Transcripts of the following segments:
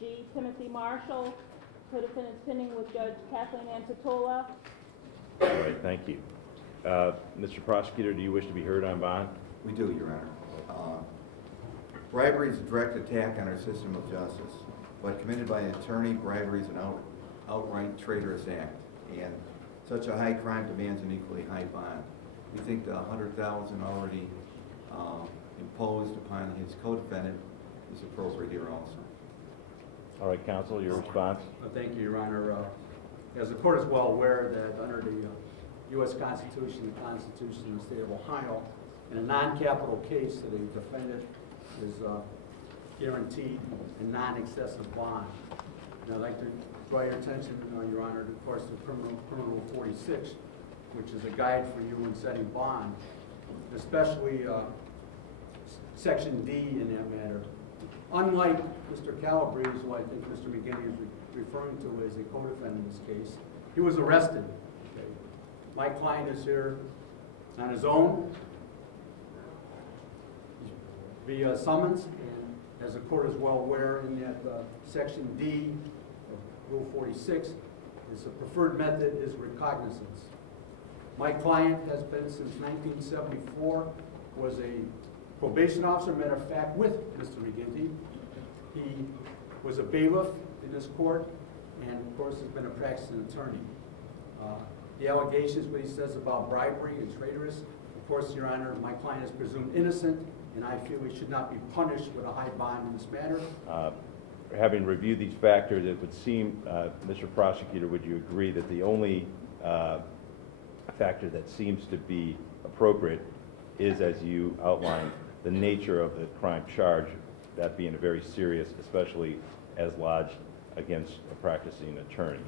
G. Timothy Marshall, co-defendants pending with Judge Kathleen Ansatola. All right, thank you. Mr. Prosecutor, do you wish to be heard on bond? We do, Your Honor. Bribery is a direct attack on our system of justice, but committed by an attorney, bribery is an outright traitorous act, and such a high crime demands an equally high bond. We think the $100,000 already imposed upon his co-defendant is appropriate here also. All right, counsel, your response? Thank you, Your Honor. As the court is well aware that under the U.S. Constitution, the Constitution of the State of Ohio, in a non-capital case, that a defendant is guaranteed a non-excessive bond. And I'd like to draw your attention, Your Honor, of course, to Criminal Rule 46, which is a guide for you in setting bond, especially Section D in that matter. Unlike Mr. Calabrese, who I think Mr. McGinney is referring to as a co-defendant in this case, he was arrested. Okay. My client is here on his own via summons, and as the court is well aware, in that Section D of Rule 46, is the preferred method is recognizance. My client has been since 1974, was a probation officer, matter of fact, with Mr. McGinty. He was a bailiff in this court, and of course has been a practicing attorney. The allegations, what he says about bribery and traitorous, of course, Your Honor, my client is presumed innocent, and I feel he should not be punished with a high bond in this matter. Having reviewed these factors, it would seem, Mr. Prosecutor, would you agree that the only factor that seems to be appropriate is, as you outlined, the nature of the crime charge, that being a very serious, especially as lodged against a practicing attorney?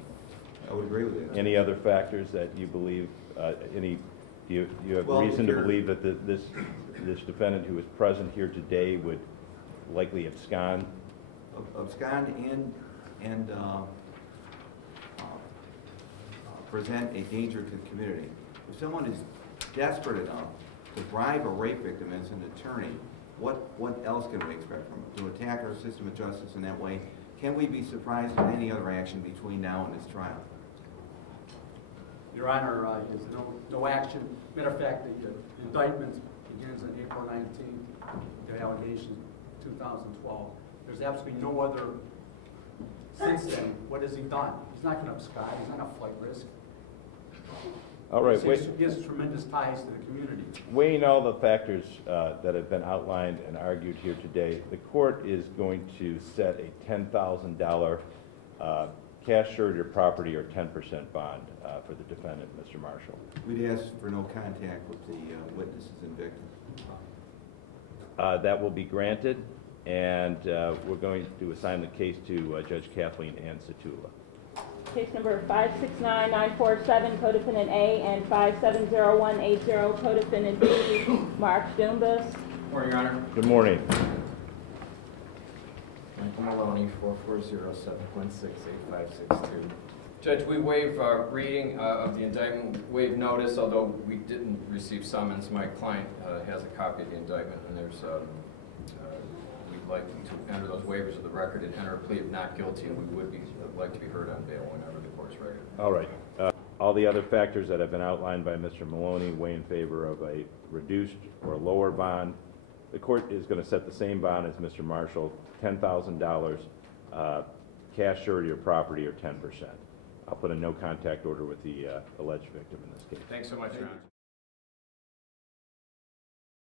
I would agree with that. Any other factors that you believe, do you have reason to believe that this defendant who is present here today would likely abscond? Abscond and present a danger to the community. If someone is desperate enough to bribe a rape victim as an attorney, what else can we expect from him? To attack our system of justice in that way? Can we be surprised at any other action between now and this trial? Your Honor, is no action. Matter of fact, the indictment begins on April 19th, the allegation 2012. There's absolutely no other, since then, what has he done? He's not going to abscond, he's not a flight risk. All right, He has tremendous ties to the community. Weighing all the factors that have been outlined and argued here today, the court is going to set a $10,000 cash surety or property or 10% bond for the defendant, Mr. Marshall. We'd ask for no contact with the witnesses and victims. That will be granted, and we're going to assign the case to Judge Kathleen Ansatola. Case number 569947, co-defendant A, and 570180, co-defendant B, Mark Dumbus. Good morning, Your Honor. Good morning. Michael Maloney, 440-716-8562. Judge, we waive reading of the indictment, waive notice, although we didn't receive summons. My client has a copy of the indictment, and there's we'd like to enter those waivers of the record and enter a plea of not guilty, and we would like to be heard on bail whenever the court's ready. All right. All the other factors that have been outlined by Mr. Maloney weigh in favor of a reduced or lower bond. The court is going to set the same bond as Mr. Marshall, $10,000, cash surety or property or 10%. I'll put a no contact order with the alleged victim in this case. Thanks so much, Your Honor.